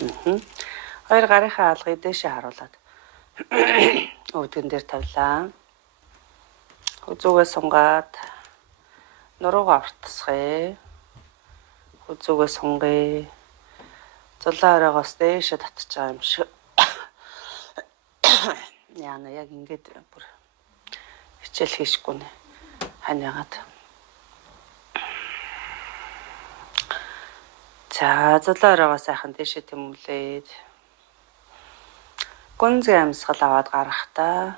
Хоёр гарынхаа алгыг дээшээ харуулад өвдгөн дээр тавилаа. Хүзүүгээ сунгаад нуруугаа ортсгоё. Хүзүүгээ сунгая. Зулаа оройгоос дээшээ татчих байгаа юм шиг. Яна яг ингэж бүр хичээл хийшгүй нэ. Хань ягаад. За зулаа оройгоо сайхан дээшээ тэмүүлээд гүнзгий амьсгал аваад гарахдаа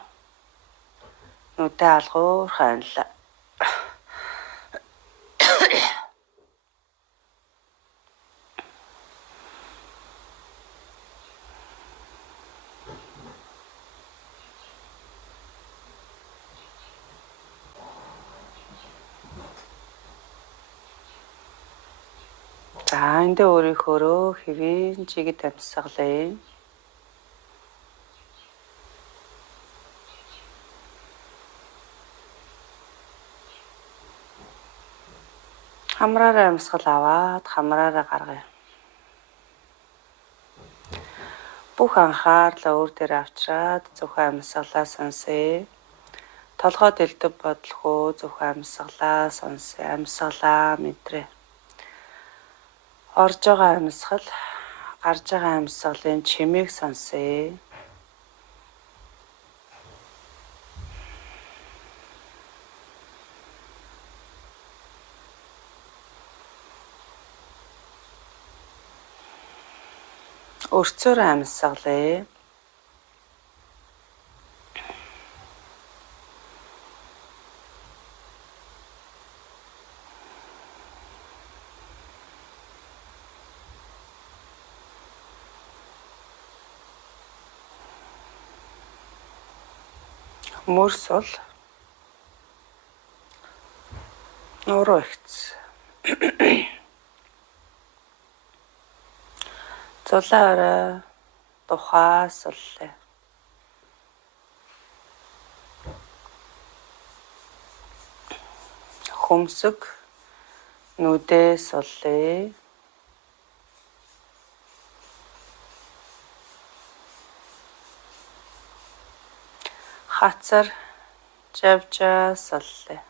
нүдээ алгуурхан анлаа. За эндээ өөрийнхөө хэвийн чигэд амьсгалъя. Хамраараа амьсгал аваад хамраараа гаргая. Бүх анхаарлаа өөр дээр авчраад зөвхөн амьсгалаа сонсъё. Толгой дэлдэв бодлохоо зөвхөн амьсгалаа сонсъё. Амьсгалаа мэдрээ. Орж байгаа амьсгал, гарч байгаа амьсгалын чимээг сонсъё. Өрцөөрөө амьсгалъя. Мөрс бол нуруу ихц. Зулаа орой тухай суллаа. Хөмсөг нүдээ суллаа. Хацар жавжаа суллаа.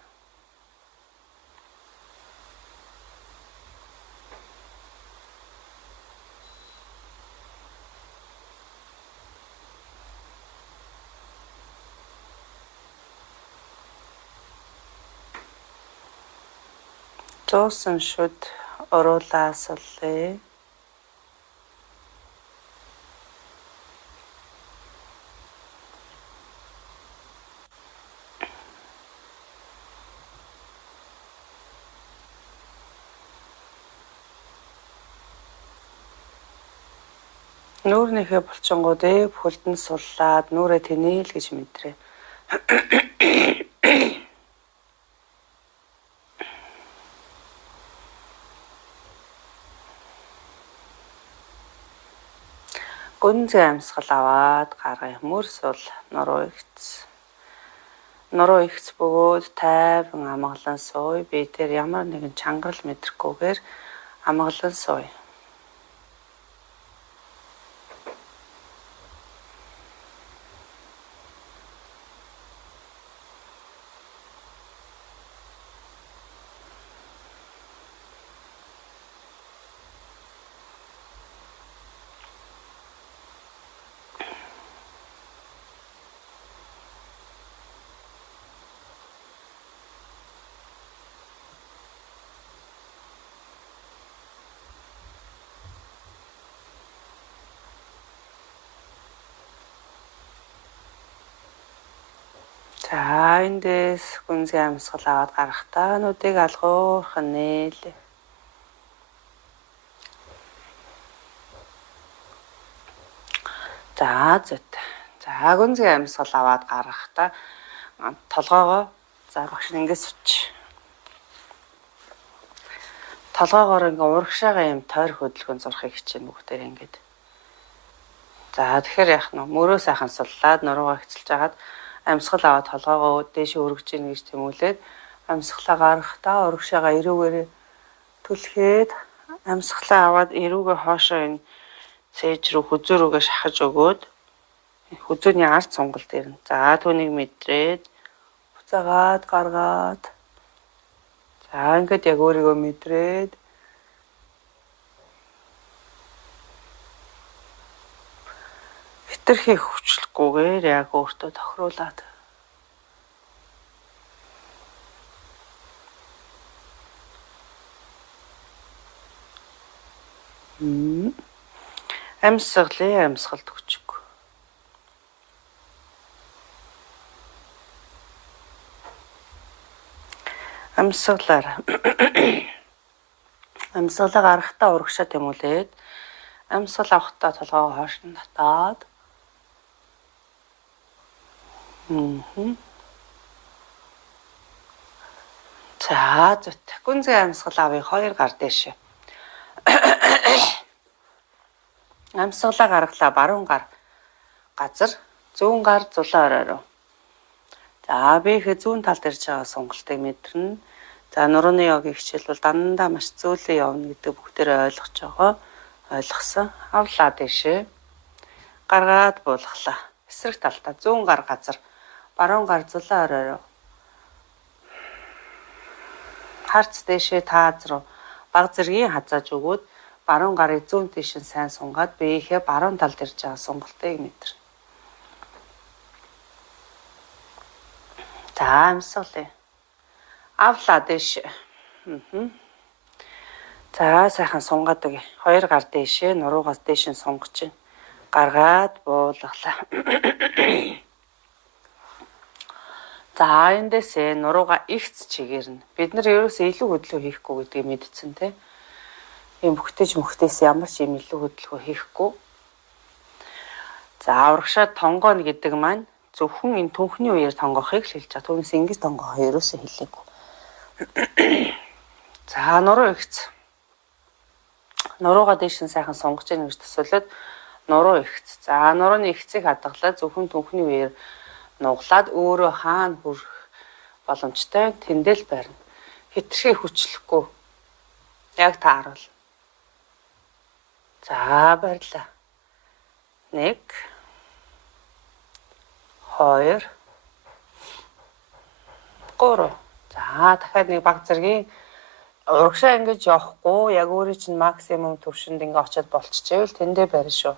Зуусан шүд оруулаа суллаа. Нүүрнийхээ булчингуудыг бүхэлдэн суллаад нүрээ тэнээл гэж мэдрээ. Гүнзгий амьсгал аваад гаргая. Мөрс бол нуруу ихц. Нуруу ихц бөгөөд тайван амгалан сууя. Би дээр ямар нэгэн чангарал мэдрэхгүйгээр амгалан сууя. За эндээс гүнзгий амьсгал аваад гарахдаа нүдийг алгуурхан нээлээ. За зөт. За гүнзгий амьсгал аваад гарахдаа толгоогоо багш ингэж суч. Толгоогоор ингээ урагшаага юм тойр хөдөлгөөн зурхыг хичээнэ бүгдээр ингээд. За тэгэхээр яах нь мөрөө сайхан суллаад нуруугаа хэцэлж хагаад амьсгал аваад толгоогоо дээшээ өргөж ийн гэж тэмүүлээд амьсгалаа гаргахдаа урагшаага эрүүгээр түлхээд амьсгалаа аваад эрүүгээ хоошоо энэ цээж рүү хүзүү рүүгээ шахаж өгөөд хүзүүний ард сонголт ирнэ. За түүнийг мэдрээд буцаагаад гаргаад за ингээд яг өөрийгөө мэдрээд хитрхи хүчлэхгүйгээр яг өөртөө тохируулаад амьсгалд хүчгүй. Амьсгалаа гаргахтаа урагшаа тэмүүлээд амьсгал авахтаа толгойгоо хойш нь татаад за зүт гүнзгий амьсгал авъя 2 гар дэшээ. Амьсгалаа гаргалаа баруун гар газар зүүн гар зулаа орой руу. За би их зүүн талд ирж байгаа сонголтыг мэдэрнэ. За нурууны йогийн хичээл бол дандаа маш зөөлөн явна гэдэг бүгдээрээ ойлгож байгаа. Ойлгосон. Авлаа дэшээ. Гаргаад буулгалаа. Эсрэг талдаа зүүн гар газар баруун гар зулаа орой руу. Харц дэшээ тааз руу баг зэргийн хазааж өгөөд баруун гарыг зүүн тийш нь сайн сунгаад биеийнхээ баруун талд ирж байгаа сонголтыг мэдэрнэ. За амьсгалаа. Авлаа дэшээ. За сайхан сунгаад өгье. 2 гар дэшээ нуруугаас дэш нь сунгаж чинь. Гаргаад буулгалаа. За эндээсээ нуруугаа ихц чигээрнэ. Бид нар ерөөсөө илүү хөдөлгөөн хийхгүй гэдгийг мэдсэн те. Ийм бүхтэйс ямар ч юм илүү хөдөлгөөн хийхгүй. За урагшаа тонгооно гэдэг маань зөвхөн энэ түнхний үеэр тонгоохыг л хэлж байгаа. Түүнээс ингэж тонгоохоо ерөөсөө хэлээгүй. За нуруу ихц. Нуруугаа дэш нь сайхан сунгаж ийн гэж төсөөлөд нуруу ихц. За нурууны ихцийг хадгалаад зөвхөн түнхний үеэр нуглаад өөрөө хаана хүрэх боломжтой тэндэл байрна. Хитрхи хүчлэхгүй. Яг тааруул. За баярлаа. 1 2 3. За дахиад нэг баг зэргийн урагшаа ингэж явахгүй яг өөрийн чинь максимум төвшөнд ингэ очиод болчихжээвэл тэндээ барина шүү.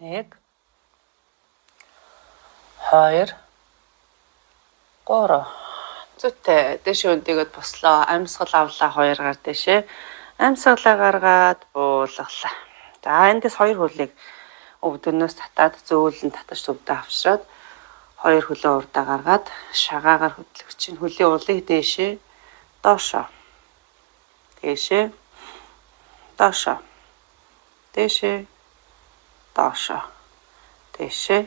1 2 3. Зүтээ дэшээ өндөгөд бослоо. Амьсгал авлаа 2 гар дэшээ. Амьсгалаа гаргаад буулгалаа. За эндээс 2 хөлийг өвдөнөөс татаад зөөлөн татаж төвдөө авчраад 2 хөлөө урдаа гаргаад шагаагаар хөдлөгч чинь хөлийн улыг дээшээ доошоо. Дээшээ доошоо. Дээшээ доошоо. Дээшээ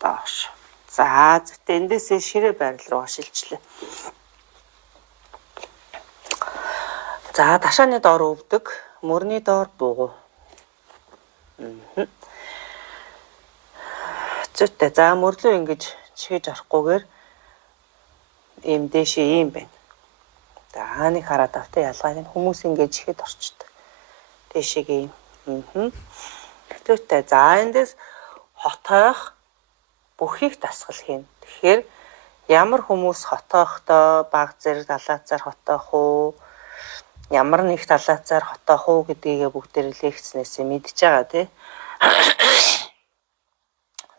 доошоо. За зөтэ эндээсээ ширээ байрал руу шилжлээ. За ташааны доор өвдөг, мөрний доор буугу. Зөтэ за мөрлөө ингэж чигэж арахгүйгээр ийм дээшээ ийм байна. За хааны хараад автаа ялгааг нь хүмүүс ингэж ихэд орчдөг. Дээшээг ийм. Зөтэ за эндээс хотоох бүхийг дасгал хийн. Тэгэхээр ямар хүмүүс хотоохтой баг зэрэг далаацаар хотоох уу? Ямар нэг талаацаар хотоох уу гэдгийг бүгдээр лекцнээс мэдж байгаа тий.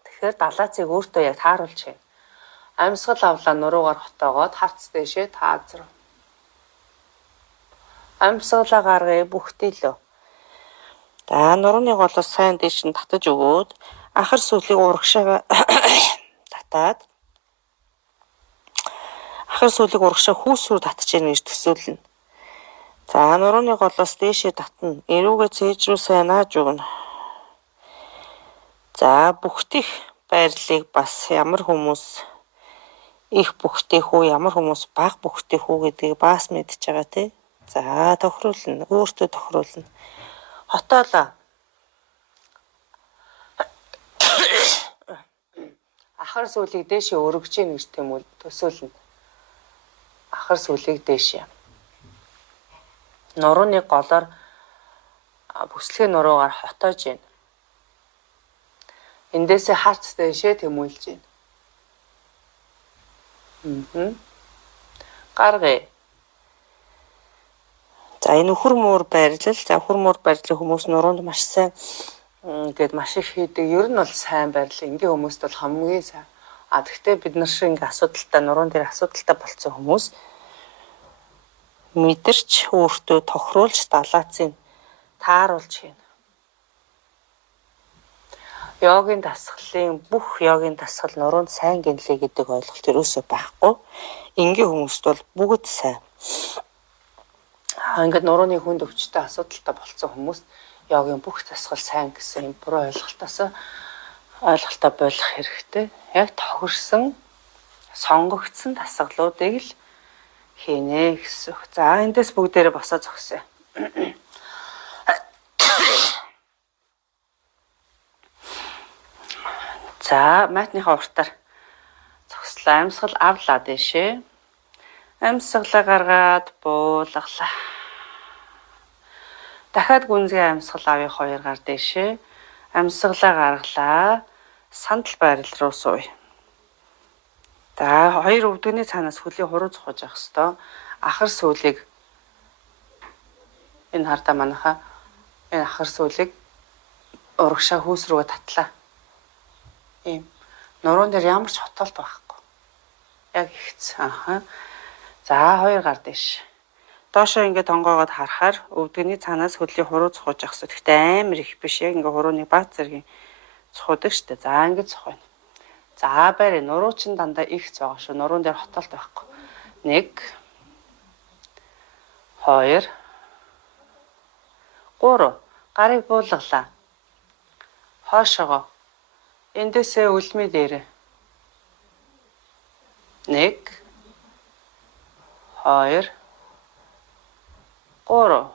Тэгэхээр далаацыг өөртөө яг тааруулж байна. Амьсгал авлаа нуруугаар хотоогоод харц дэшээ тааз руу. Амьсгалаа гаргая бүхтэлөө. За нурууны голоос сайн дэш нь татаж өгөөд ахар сүлийг урагшаага татаад ахар сүлийг урагшаа хүүс рүү татж яана гэж төсөөлнө. За нурууны голоос дээшээ татна. Эрүүгээ цээж рүү сайн нааж өгнө. За бүхтэх байрлалыг бас ямар хүмүүс их бүхтэх үү, ямар хүмүүс бага бүхтэх үү гэдгийг бас мэдж байгаа тий. За тохируулна. Өөртөө тохируулна. Хотоолоо. Ахар сүлийг дээшээ өргөж ийн гэж тийм үү төсөөлнө. Ахар сүлийг дээшээ. Нурууны голоор бүслэгийн нуруугаар хотоож байна. Эндээсээ харц дэшээ тэмүүлж байна. Гаргая. За энэ үхэр муур байрлал. За үхэр муур байрлал хүмүүс нуруунд маш сайн ингээд маш их хийдэг. Ер нь бол сайн байрлал. Энгийн хүмүүст бол хамгийн сайн. Гэхдээ бид нар шиг ингээ асуудалтай нуруунд дээр асуудалтай болцсон хүмүүс мэдэрч өөртөө тохируулж далаацыг тааруулж хийнэ. Йогийн дасгалын бүх йогийн дасгал нуруунд сайн гинлээ гэдэг ойлголт ерөөсөө байхгүй. Энгийн хүмүүст бол бүгд сайн. Ингээд нурууны хүнд өвчтэй асуудалтай болцсон хүмүүс йогийн бүх дасгал сайн гэсэн юм буруу ойлголтоо болох хэрэгтэй. Яг тохирсон, сонгогдсон дасгалуудыг л хийнэ гэсэн. За эндээс бүгдээрээ босоо зогсъё. За маятныхаа уртаар зогслоо. Амьсгал авлаа дэшээ. Амьсгалаа гаргаад буулгалаа. Дахиад гүнзгий амьсгал авъя 2 гар дэшээ. Амьсгалаа гаргалаа. Сандал байрал руу сууя. За 2 өвдөгний цаанаас хөлийн хуруу зохиж авах ёстой. Ахар сүүлийг энэ хардаа манайхаа энэ ахар сүүлийг урагшаа хүйс рүүгээ татлаа. Ийм нуруунд дээр ямар ч хотолт байхгүй. Яг ихц. За 2 гар дэш. Доошоо ингээд тонгоогоод харахаар өвдөгний цаанаас хөлийн хуруу зохиж авах ёстой. Гэхдээ амар их биш. Яг ингээд хурууны баг зэргийн цоходог штэ. За ингэж цохойно. За барь нуруу чин дандаа их байгаа шүү. Нуруун дээр хотолт байхгүй. 1 2 3 гарыг буулгалаа. Хоошоогоо. Эндээсээ үлмий дээрээ. 1 2 3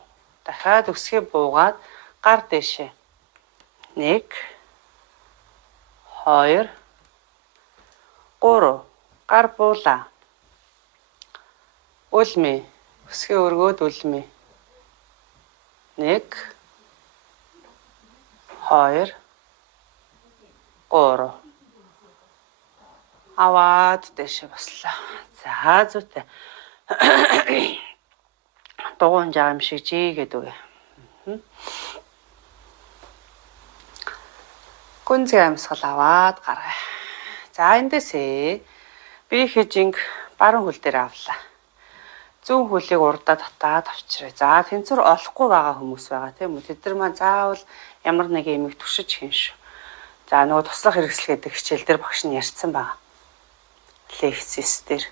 дахиад өсгөө буугаад гар дэшээ. 1 2 3 гар буулаа. Үлмий. Өсгөө өргөөд үлмий. 1 2 3 аваад дэшээ бослоо. За зүйтэй. Дугуун жаа юм шиг жигээд үгээ. Гүнзгий амьсгал аваад гаргая. За эндээсээ би хижинг баруун хөл дээр авлаа. Зүүн хөлийг урдаа татаад авчираа. За тэнцвэр олохгүй байгаа хүмүүс байгаа тийм үү? Тэд нар маань заавал ямар нэг юмыг түшиж хийн шүү. За нөгөө туслах хэрэгсэл гэдэг хичээл дээр багш нь ярьсан байгаа. Лекцэс дээр.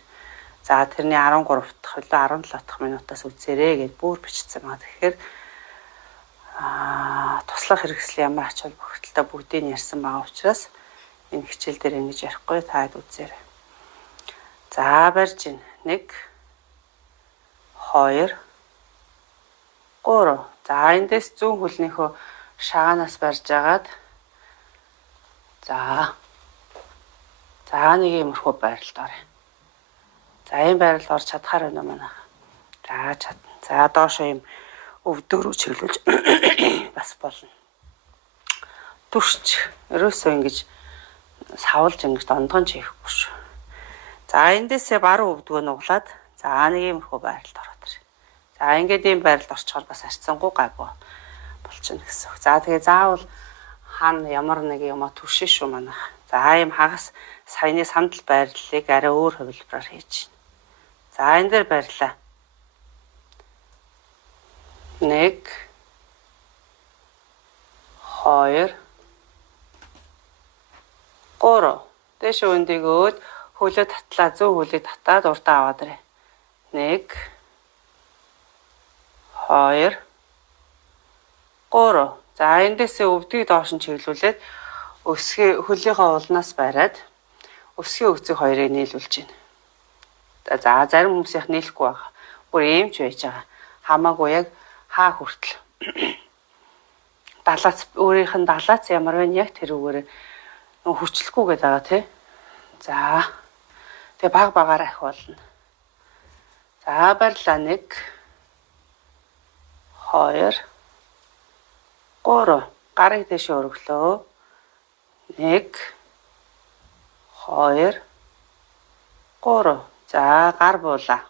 За тэрний 13 дахь хөлөө 17 дахь минутаас үзээрэй гэж бүр бичсэн байгаа. Тэгэхээр туслах хэрэгсэл ямар ач холбогдолтой бүгдийг ярьсан байгаа учраас энэ хичээл дээр ингэж ярихгүй таад үзээрэй. За барьж гин 1 2 3. За эндээс зүүн хөлнийхөө шагаанаас барьж агаад за нэг иймэрхүү байралд орё. За энэ байралд орж чадхаар байна манайх. За чадна. За доошоо юм өвдөг рүү чиглүүлж бас болно. Түрч ерөөсөө ингэж савлж ингэж дондгон чихгүй шүү. За эндээсээ баруун өвдгөө нуглаад за нэг иймэрхүү байралд ороод ирээ. За ингээд ийм байралд орчхоор бас арцсангүй гайгүй болчихно гэсэн. За тэгээ заавал хаана ямар нэг юм түршин шүү манайх. За ийм хагас саяны сандал байрлалыг арай өөр хувилбараар хийж байна. За энэ дээр барьлаа. 1 2 3 дэш өндөгөөд хөлөө татлаа зүүн хөлийг татаад урдаа аваад ирээ. 1 2 3. За эндээсээ өвдгийг доош нь чиглүүлээд өсгөө хөлийнхөө улнаас бариад өсгөө өгцөг хоёрыг нийлүүлж байна. За зарим хүмүүсийнх нийлэхгүй байгаа. Бүр иймч байж байгаа. Хамаагүй яг хаа хүртэл. Далаац өөрийнх нь далаац ямар вэ? Яг тэр үгээр хүчлэхгүй гэдэг байгаа тий. За тэгээ баг багаар ахи болно. За барьлаа 1 2 3. Гарыг дэше өргөлөө. 1 2 3. За гар буулаа.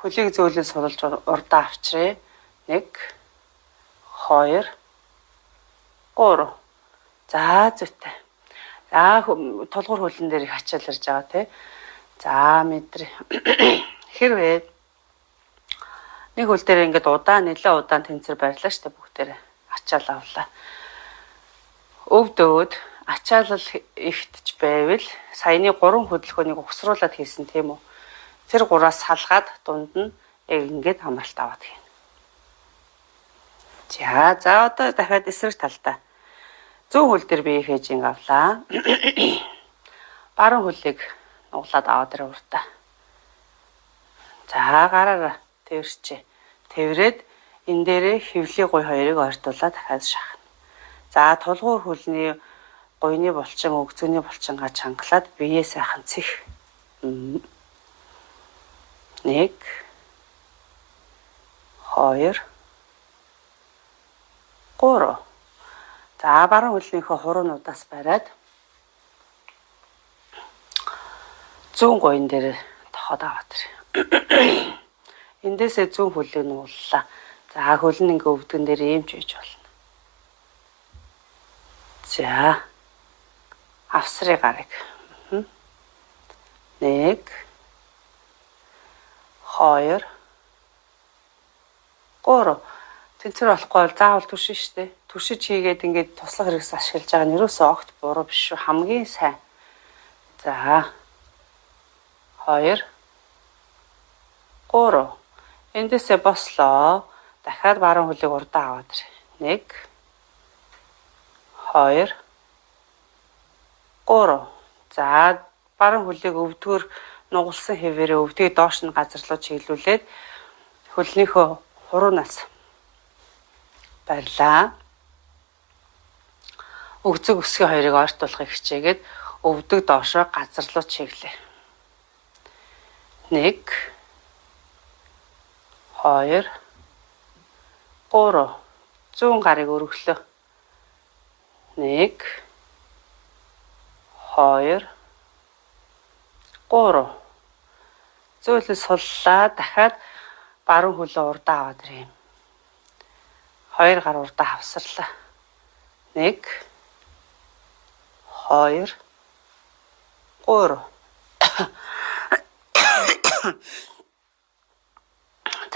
Хөлийг зөөлөн сулж урдаа авчрээ. 1 2 3. За зүйтэй. За тулгуур хөлн дээр их ачаал ирж байгаа тий. За мэдрээ. Хэрвээ нэг хөл дээр ингээд нэлээд удаан тэнцэр барьлаа штэ бүгдээрээ ачаал авлаа. Өвд өвд ачаалал ихтж байвал саяны 3 хөдөлгөөнийг угсруулад хийсэн тийм үү? Тэр 3-аас салгаад дунд нь яг ингээд хамралт аваад хийнэ. За одоо дахиад эсрэг талдаа зүүн хөл дээр бие хээжинг авлаа. Баруун хөлийг нуглаад аваад ирээ уртаа. За гараараа тэрчээ. Тэврээд энэ дээрээ хөвлийн гуй хоёрыг ойртуулаад дахиад шахна. За тулгуур хөлний гуйны булчин өгзөөний булчингаа чангалаад биеэ сайхан цэх. 1 2 3. За баруун хөлнийхөө хуруунуудаас бариад зүүн гуйн дээр тохоод аваад ирээ. Эндээсээ зүүн хөлийг нууллаа. За хөл нь ингээ өвдгөн дээр иймч үйж болно. За авсрын гарыг. 1 2 3. Тэнцэр болохгүй бол заавал түшин штэ. Түшиж хийгээд ингээд туслах хэрэгс ашиглаж байгаа нь ерөөсөө огт буруу биш шүү. Хамгийн сайн. За 2 3. Эндээсээ бослоо. Дахиад баруун хөлийг урдаа аваад ирээ. 1 2 3. За баруун хөлийг өвдгөр нугалсан хэвээрээ өвдгийг доош нь газарлуу чиглүүлээд хөлнийхөө хуруунаас барьлаа. Өгзөг өсгийн хоёрыг ойртуулахыг хичээгээд өвдөг доошоо газарлуу чиглэе. 1 2 3. Зүүн гарыг өргөлөө. 1 2 3. Зөөлөн суллаа. Дахиад баруун хөлөө урдаа аваад ирээ. 2 гар урдаа хавсарлаа. 1 2 3.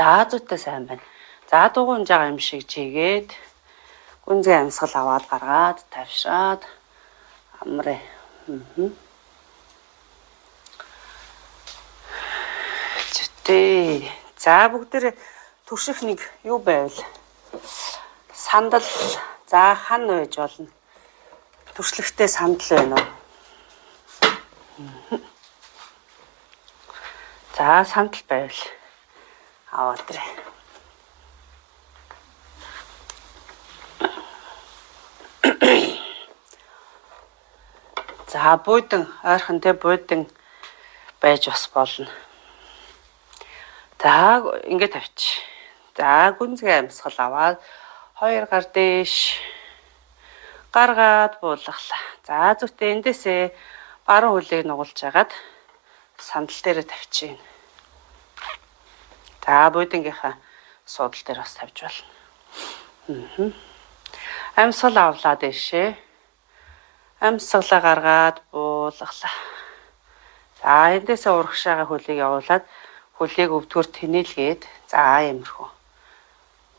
За зүйтэй сайн байна. За дугуйж байгаа юм шиг чигээд гүнзгий амьсгал аваад гаргаад тавьшраад амраа. Зүйтэй. За бүгдээ турших нэг юу байвал сандал. За хан байж болно. Туршлахтай сандал байна уу? За сандал байвал аваад ирээ. За буудан ойрхонтэй буудан байж бас болно. За ингээд тавьчих. За гүнзгий амьсгал аваад 2 гар дээш гаргаад буулгалаа. За зүгтээ эндээсээ баруун хөлийг нугалж агаад сандал дээр тавьчихъя. За буудингийнхаа суудал дээр бас тавьж болно. Амьсгал авлаа дэшээ. Амьсгалаа гаргаад буулгалаа. За эндээсээ урагшаага хөлийг явуулаад хөлийг өвдгөр тэнэлгээд за иймэрхүү.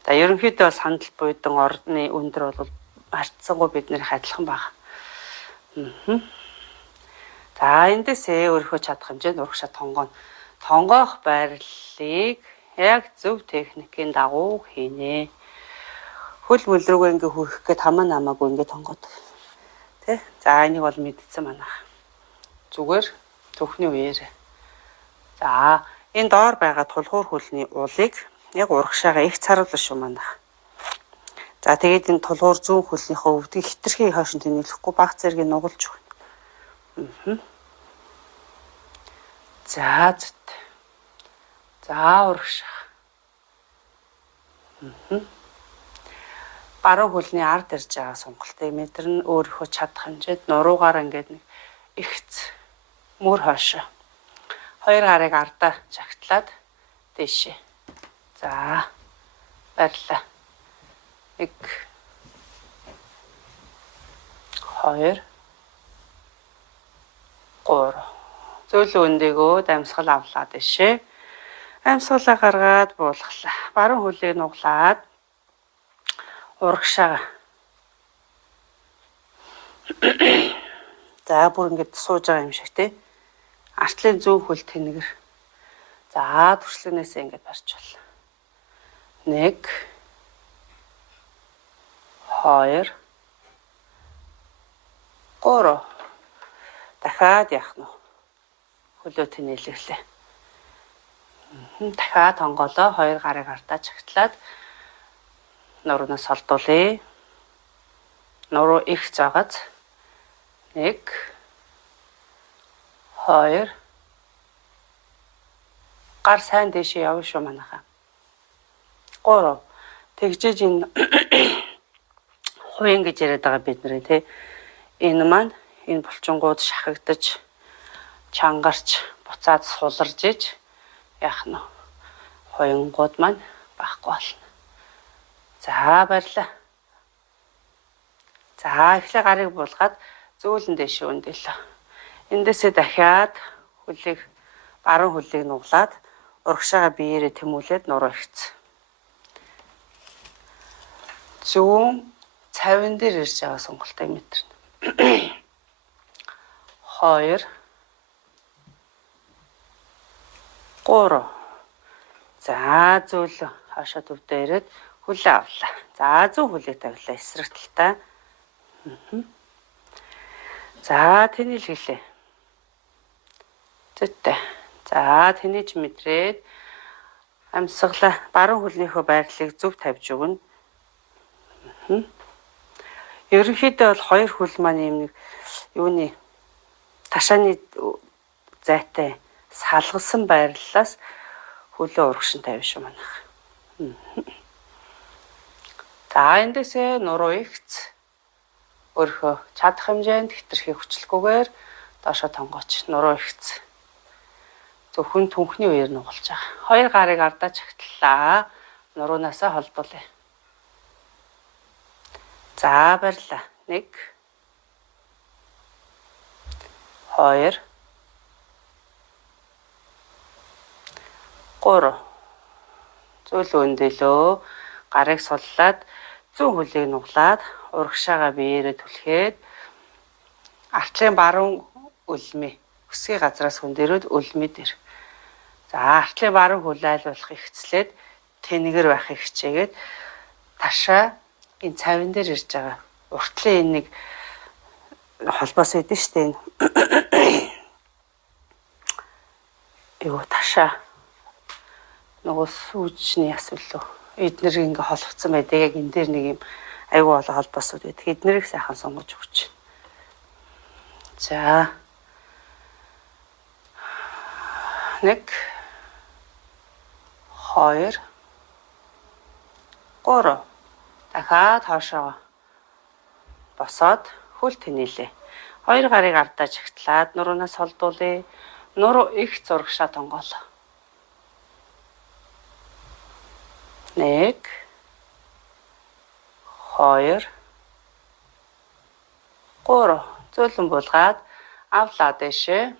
За ерөнхийдөө сандал буудан орны өндөр бол харьцангуй биднэрх адилхан баг. За эндээсээ өөрийнхөө чадах хэмжээнд урагшаа тонгоох байрлалыг яг зөв техникийн дагуу хийнэ. Хөл мөл рүүгээ ингээ хүрэх гээд хамаа намаагүй ингээ тонгоодог. Тэ? За энийг бол мэдсэн манайх. Зүгээр төхний үеэр. За энэ доор байгаа тулгуур хөлний уулыг яг урагшаага их царуулна шүү манайх. За тэгээд энэ тулгуур зүүн хөлнийхөө өвдгийг хитрхи хойш нь тэнэлэхгүй баг зэрэг нугалж өгнө. За зүт. За урагшаа. баруун хөлний ард ирж байгаа сонголтыг мэдэрнэ. Өөрийнхөө чадах хэмжээд нуруугаар ингээд нэг ихц мөр хойшоо. Хоёр гарыг ардаа чагтлаад дээшээ. За баярлалаа. 1 2 3. Зөөлөн өндөөгөө амьсгал авлаа дэшээ. Амьсгалаа гаргаад буулгалаа. Баруун хөлийг нуглаад урагшаага. За бүр ингэж сууж байгаа юм шиг тий. Артлын зүүн хөл тэнгэр. За төршлөнөөсөө ингэж барьчихвал. 1 2 3. Дахиад яах нь вэ? Хөлөө тэнэлэглээ. Дахиад хонгоолоо хоёр гарыг ардаа чагтлаад нуруунаас холдуулъя. Нуруу их заагаз. 1 2 гар сайн дэшээ явна шүү манайхаа. 3. Тэгжээж энэ хуян гэж яриад байгаа бид нэр тий. Энэ маань энэ булчингууд шахагдаж чангарч буцаад суларж иж яах нь хуянгууд маань байхгүй болно. За баярлаа. За эхлээ гарыг буулгаад зөөлөн дэшээ өндөлөө. Эндээсээ дахиад хөлийг баруун хөлийг нуглаад урагшаага биеэрээ тэмүүлээд нуруу ихц. Зүүн цавин дээр ирж байгаа сонголтыг мэдэрнэ. 2 3. За зөөлөн хашаа төвдөө ирээд хөлөө авлаа. За зүүн хөлийг тавилаа эсрэг талтай. За тэнэлгэлээ. Зүйтэй. За тэнэж мэдрээд амьсгалаа баруун хөлнийхөө байрлалыг зөв тавьж өгнө. Ерөнхийдөө бол хоёр хөл маань юм нэг юуны ташааны зайтай салгасан байрлалаас хөлөө урагшин тавина шүү манайх. За эндээсээ нуруу ихц. Өөрийнхөө чадах хэмжээнд хэтэрхий хүчлэггүйгээр доошоо тонгооч. Нуруу ихц. Зөвхөн түнхний үеэр нугалж байгаа. Хоёр гарыг ардаа чагтлаа. Нуруунаасаа холдуулъя. За баярлалаа. 1 2 3. Зөөлөн өндөлөө. Гарыг суллаад зүүн хөлийг нуглаад урагшаага биеэрээ түлхээд артлын баруун үлмээ өсгий газраас хөндөрөөд үлмээ дээр. За артлын баруун хөл айл болох ихцлээд тэнгэр байхыг хичээгээд ташаа энэ цавин дээр ирж байгаа. Уртлын энэ нэг холбоос үүдэн штэ энэ. Юу ташаа нөгөө сүүжний асуулуу. Эднэр ингээ холбоцсон байдаг. Яг энэ дээр нэг юм айгүй олон холбоосууд байдаг. Эднэрийг сайхан сонгож өгч. За 1 2 3. Дахиад хоошоо босоод хөл тэнэлээ. Хоёр гарыг ардаа чагтлаад нуруунаас холдуулъя. Нуруу их зурагшаа тонгоолоо. 1 2 3. Зөөлөн буулгаад авлаа дэшээ.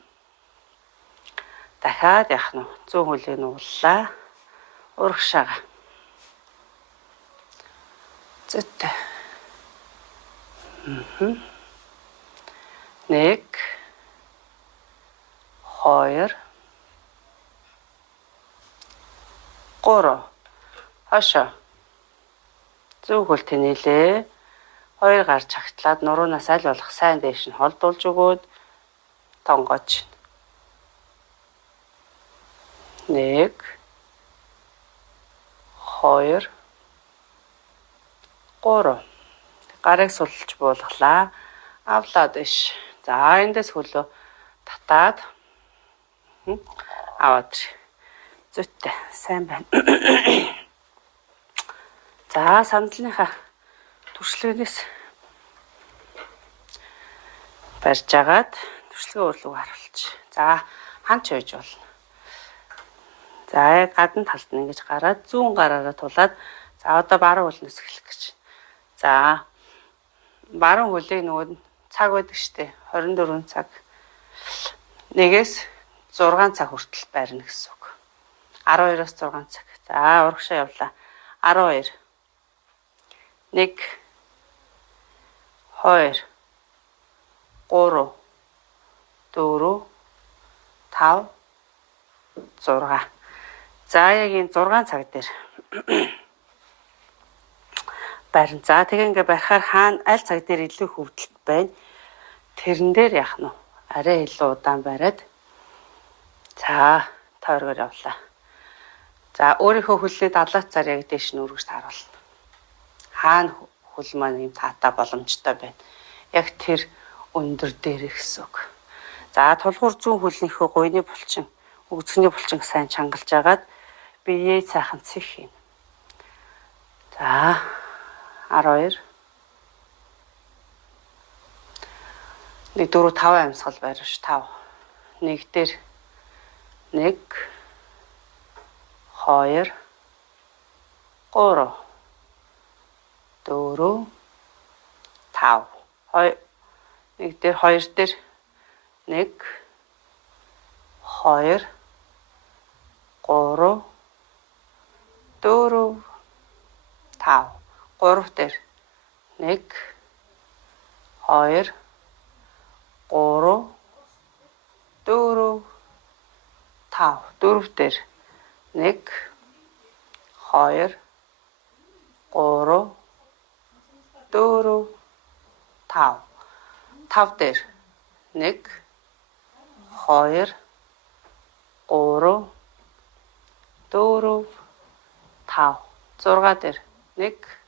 Дахиад яах нь зүүн хөлийг нуглаа. Урагшаага. Зүйтэй. 1 2 3. Хашаа. Зүүн хөл тэнэлээ. Хоёр гар чагтлаад нуруунаас аль болох сайн дээш нь холдуулж өгөөд тонгооч. 1 2 3. Гарыг сулж буулгалаа. Авлаа дэш. За эндээс хөлөө татаад аваад. Зүйтэй. Сайн байна. За сандалныхаа туршлагаас барьж агаад туршлагын урлагаар харуулж. За ханч хойж болно. За гадна талд нь ингэж гараад зүүн гараараа тулаад за одоо баруун хөлнөөс эхлэх гэж. За баруун хөлийг нөгөө цаг байдаг штэ 24 цаг. 1-ээс 6 цаг хүртэл барина гэсэн үг. 12-оос 6 цаг. За урагшаа явлаа. 12 1 2 3 4 5 6. За яг энэ 6 цаг дээр барин. За тэгээ ингээ барихаар хаана аль цаг дээр илүү их өвдөлт байна. Тэрэн дээр яах нь вэ? Арай илүү удаан бариад. За тойргоор явлаа. За өөрийнхөө хөлний далайцаар яг дээш нь өргөж тааруулна. Хаана хөл маань юм таатай боломжтой байна. Яг тэр өндөр дээр гэсэн үг. За тулгуур зүүн хөлнийхөө гойны булчин, өгзгний булчин сайн чангалж агаад биеэ сайхан цэх хийн. За 12 1 4 5 амьсгал барьж 5 1 дээр 1 2 3 4 5 2 1 дээр 2 дээр 1 2 3 4 5 3 дээр 1 2 3 4 5 4 дээр 1 2 3 4 5 5 дээр 1 2 3 4 5 6 дээр 1